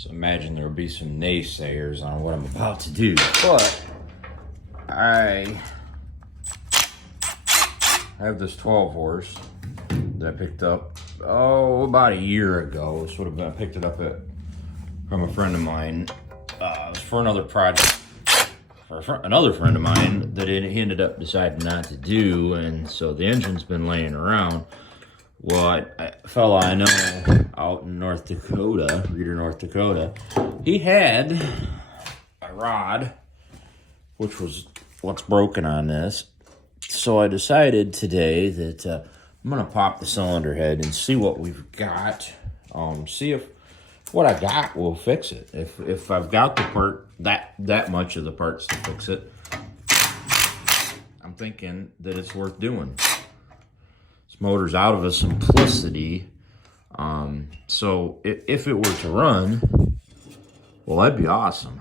So imagine there'll be some naysayers on what I'm about to do. But I have this 12 horse that I picked up, about a year ago. This would have been, I picked it up from a friend of mine. It was for another project. For another friend of mine that he ended up deciding not to do, and so the engine's been laying around. Well, a fella I know out in North Dakota, Reeder, North Dakota, he had a rod, which was what's broken on this. So I decided today that I'm gonna pop the cylinder head and see what we've got. See if what I got will fix it. If I've got the part, that much of the parts to fix it, I'm thinking that it's worth doing. This motor's out of a simplicity. So if it were to run, well, that'd be awesome.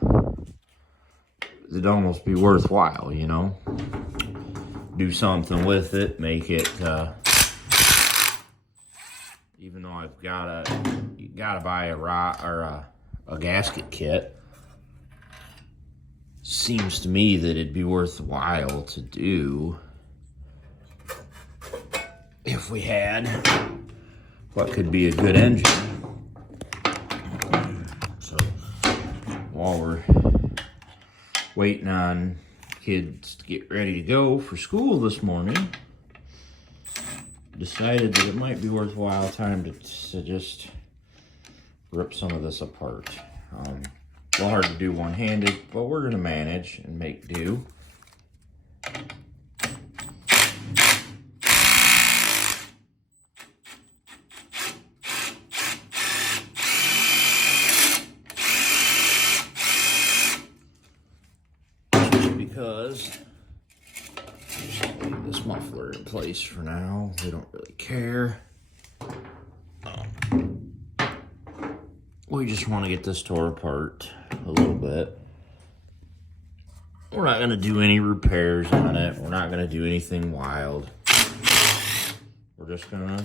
It'd almost be worthwhile, you know? Do something with it, make it, even though I've gotta buy a rod or a gasket kit, seems to me that it'd be worthwhile to do if we had what could be a good engine. So while we're waiting on kids to get ready to go for school this morning, decided that it might be worthwhile time to just rip some of this apart. A little hard to do one-handed, but we're gonna manage and make do. Because leave this muffler in place for now. We don't really care. We just want to get this tore apart a little bit. We're not going to do any repairs on it. We're not going to do anything wild. We're just going to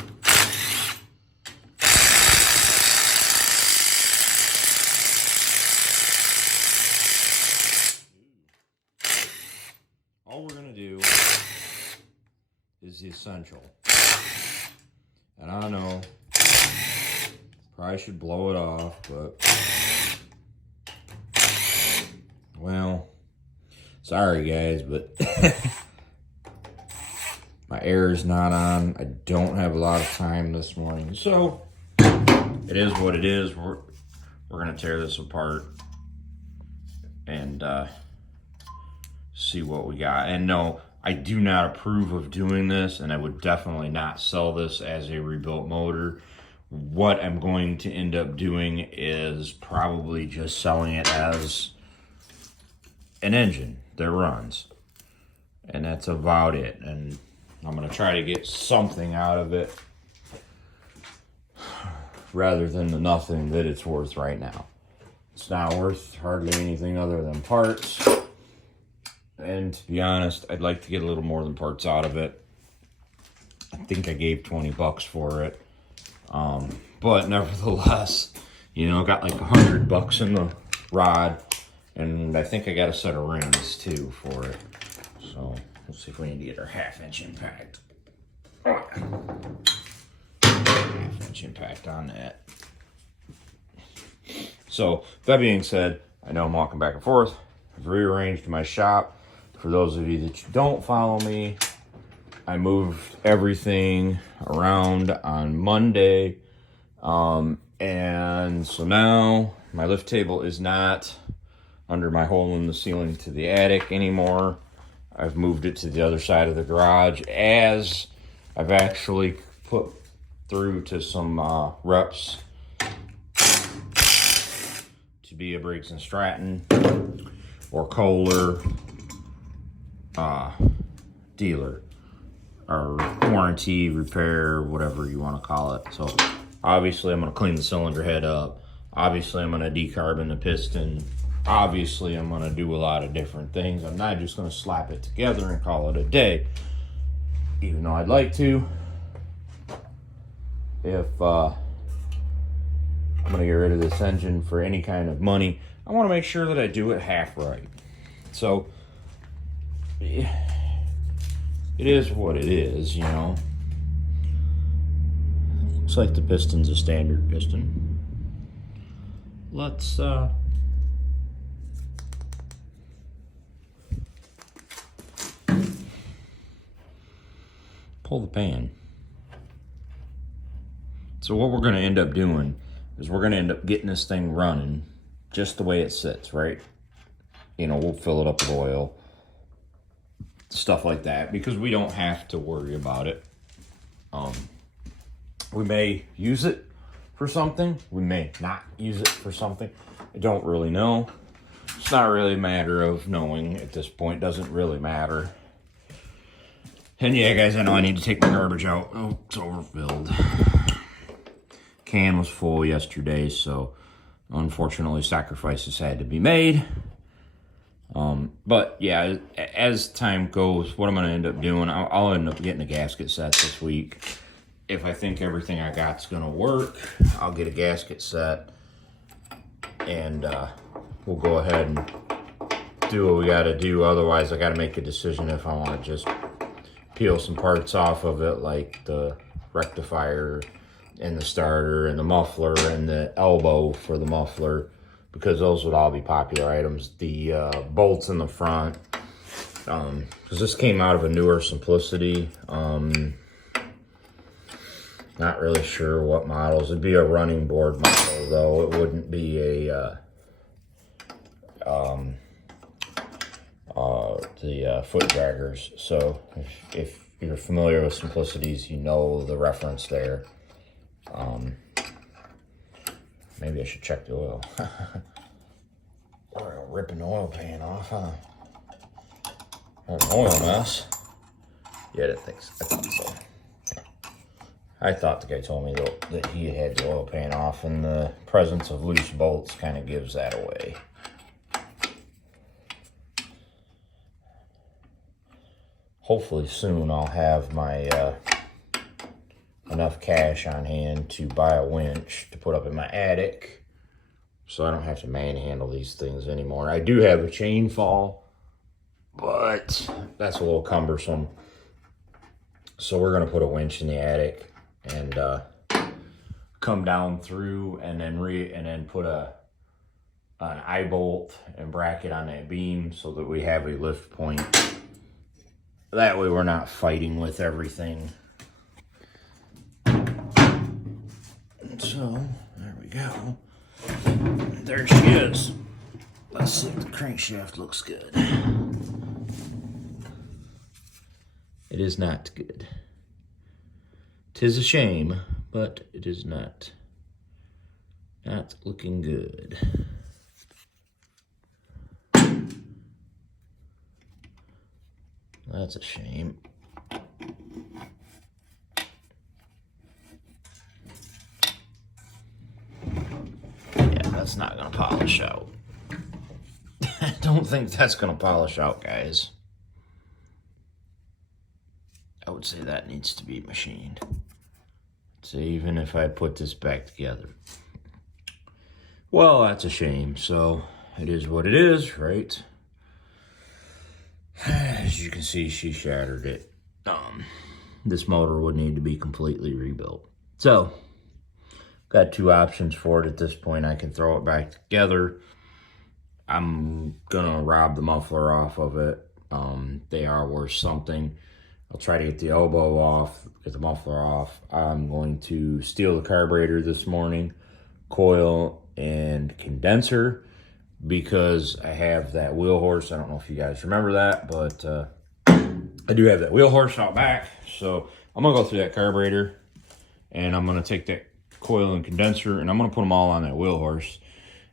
all we're going to do is the essential. And I know probably should blow it off, but well, sorry guys, but my air is not on. I don't have a lot of time this morning, so it is what it is. We're gonna tear this apart and see what we got. And no, I do not approve of doing this, and I would definitely not sell this as a rebuilt motor. What I'm going to end up doing is probably just selling it as an engine that runs. And that's about it. And I'm going to try to get something out of it rather than the nothing that it's worth right now. It's not worth hardly anything other than parts. And to be honest, I'd like to get a little more than parts out of it. I think I gave 20 bucks for it. But nevertheless, you know, I got like $100 in the rod, and I think I got a set of rims too for it. So let's see if we need to get our 1/2-inch impact. 1/2-inch impact on that. So that being said, I know I'm walking back and forth. I've rearranged my shop. For those of you that don't follow me, I moved everything around on Monday. And so now my lift table is not under my hole in the ceiling to the attic anymore. I've moved it to the other side of the garage, as I've actually put through to some reps to be a Briggs & Stratton or Kohler dealer, or warranty, repair, whatever you want to call it. So obviously I'm going to clean the cylinder head up. Obviously I'm going to decarbon the piston. Obviously I'm going to do a lot of different things. I'm not just going to slap it together and call it a day, even though I'd like to. If I'm going to get rid of this engine for any kind of money. I want to make sure that I do it half right. So, it is what it is, you know. Looks like the piston's a standard piston. Let's, pull the pan. So what we're going to end up doing is we're going to end up getting this thing running just the way it sits, right? You know, we'll fill it up with oil, stuff like that, because we don't have to worry about it. We may use it for something. We may not use it for something. I don't really know. It's not really a matter of knowing at this point. It doesn't really matter. And yeah, guys, I know I need to take my garbage out. Oh, it's overfilled. Can was full yesterday, so unfortunately sacrifices had to be made. But yeah, as time goes, what I'm going to end up doing, I'll end up getting a gasket set this week. If I think everything I got's going to work, I'll get a gasket set, and we'll go ahead and do what we got to do. Otherwise, I got to make a decision if I want to just peel some parts off of it, like the rectifier and the starter and the muffler and the elbow for the muffler, because those would all be popular items. The bolts in the front, because this came out of a newer Simplicity. Not really sure what models. It'd be a running board model, though. It wouldn't be a the foot draggers. So if you're familiar with Simplicities, you know the reference there. Maybe I should check the oil. We're ripping the oil pan off, huh? An oil mess. Yeah, I thought so. I thought the guy told me that he had the oil pan off, and the presence of loose bolts kind of gives that away. Hopefully soon I'll have my enough cash on hand to buy a winch to put up in my attic, so I don't have to manhandle these things anymore. I do have a chain fall, but that's a little cumbersome. So we're gonna put a winch in the attic and come down through, and then put an eye bolt and bracket on that beam so that we have a lift point. That way we're not fighting with everything. So there we go. There she is. Let's see if the crankshaft looks good. It is not good. 'Tis a shame, but it is not looking good. That's a shame. Yeah, that's not gonna polish out. I don't think that's gonna polish out, guys. I would say that needs to be machined. So even if I put this back together. Well, that's a shame. So it is what it is, right? As you can see, she shattered it. This motor would need to be completely rebuilt. So, got two options for it at this point. I can throw it back together. I'm gonna rob the muffler off of it. They are worth something. I'll try to get the elbow off, get the muffler off. I'm going to steal the carburetor this morning, coil and condenser, because I have that wheel horse. I don't know if you guys remember that, but I do have that wheel horse out back. So I'm gonna go through that carburetor, and I'm gonna take that coil and condenser, and I'm gonna put them all on that wheel horse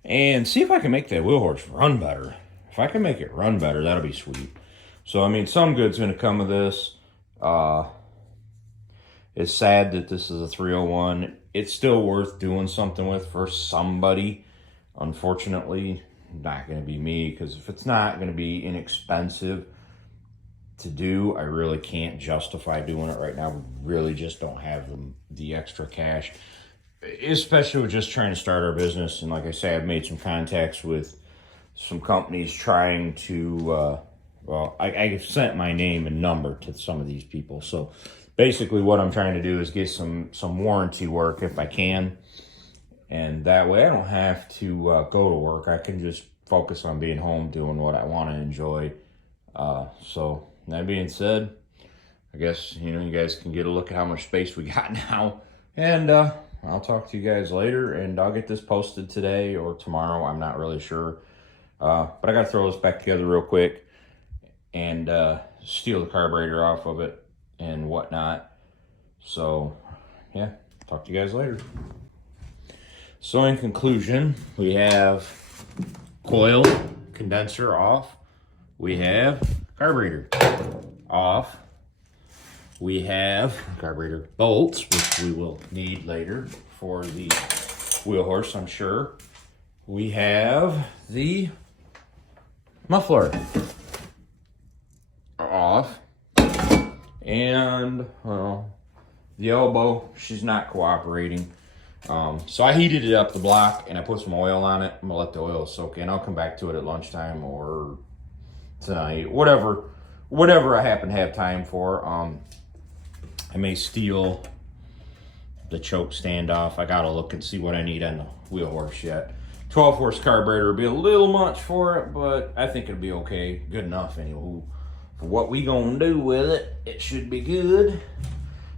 and see if I can make that wheel horse run better. If I can make it run better, that'll be sweet. So I mean, some good's gonna come of this. It's sad that this is a 301. It's still worth doing something with for somebody. Unfortunately, not going to be me, because if it's not going to be inexpensive to do, I really can't justify doing it right now. We really just don't have the extra cash. especially with just trying to start our business. And like I say, I've made some contacts with some companies trying to, well, I sent my name and number to some of these people. So basically what I'm trying to do is get some warranty work if I can. And that way I don't have to go to work. I can just focus on being home doing what I want to enjoy. So that being said, I guess, you know, you guys can get a look at how much space we got now. And I'll talk to you guys later, and I'll get this posted today or tomorrow. I'm not really sure. But I got to throw this back together real quick and steal the carburetor off of it and whatnot. So, yeah, talk to you guys later. So in conclusion, we have coil condenser off. We have carburetor off. We have carburetor bolts, which we will need later for the wheel horse, I'm sure. We have the muffler off. And, well, the elbow, she's not cooperating. So I heated it up the block and I put some oil on it. I'm gonna let the oil soak in. I'll come back to it at lunchtime or tonight, whatever I happen to have time for. I may steal the choke stand off. I gotta look and see what I need on the wheel horse yet. 12 horse carburetor will be a little much for it, but I think it'll be okay. Good enough anyway. For what we gonna do with it, it should be good.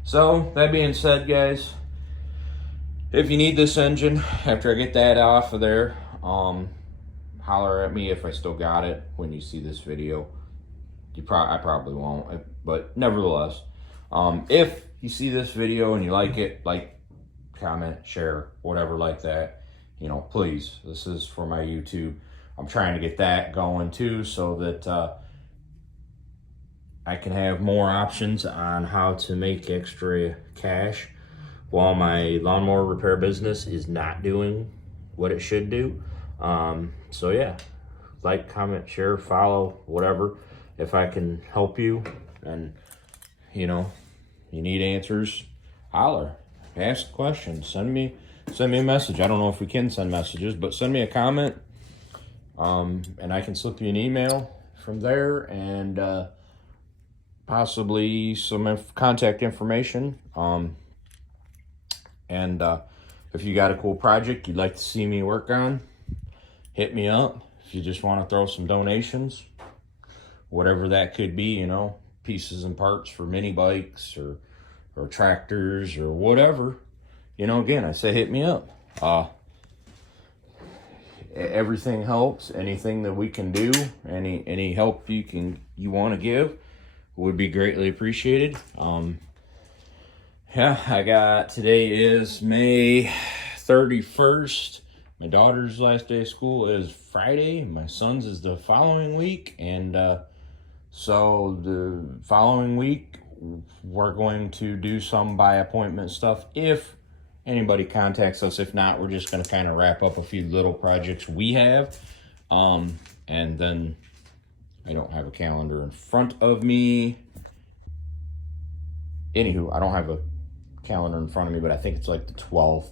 So that being said, guys, if you need this engine, after I get that off of there, holler at me if I still got it when you see this video. I probably won't, but nevertheless, if you see this video and you like it, like, comment, share, whatever like that, you know, please, this is for my YouTube. I'm trying to get that going too, so that I can have more options on how to make extra cash while my lawnmower repair business is not doing what it should do. So yeah, like, comment, share, follow, whatever. If I can help you and, you know, you need answers, holler, ask questions, send me a message. I don't know if we can send messages, but send me a comment, and I can slip you an email from there, and possibly some contact information. And if you got a cool project you'd like to see me work on, hit me up. If you just want to throw some donations, whatever that could be, you know, pieces and parts for mini bikes or tractors or whatever, you know, again, I say hit me up. Everything helps. Anything that we can do, any help you want to give would be greatly appreciated. Yeah, today is May 31st. My daughter's last day of school is Friday. My son's is the following week. And so the following week, we're going to do some by appointment stuff if anybody contacts us. If not, we're just going to kind of wrap up a few little projects we have. And then I don't have a calendar in front of me. Anywho, I don't have a calendar in front of me, but I think it's like the 12th.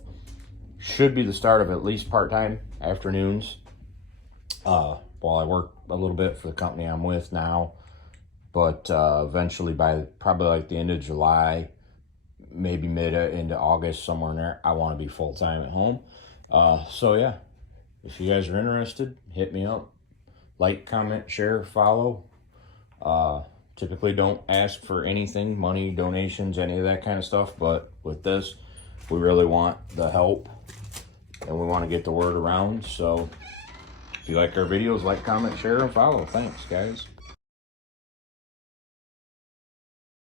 Should be the start of at least part-time afternoons while I work a little bit for the company I'm with now. But eventually, by probably like the end of July, maybe mid into August, somewhere in there, I want to be full-time at home. So yeah, if you guys are interested, hit me up. Like, comment, share, follow. Typically don't ask for anything, money, donations, any of that kind of stuff. But with this, we really want the help and we want to get the word around. So if you like our videos, like, comment, share, and follow. Thanks, guys.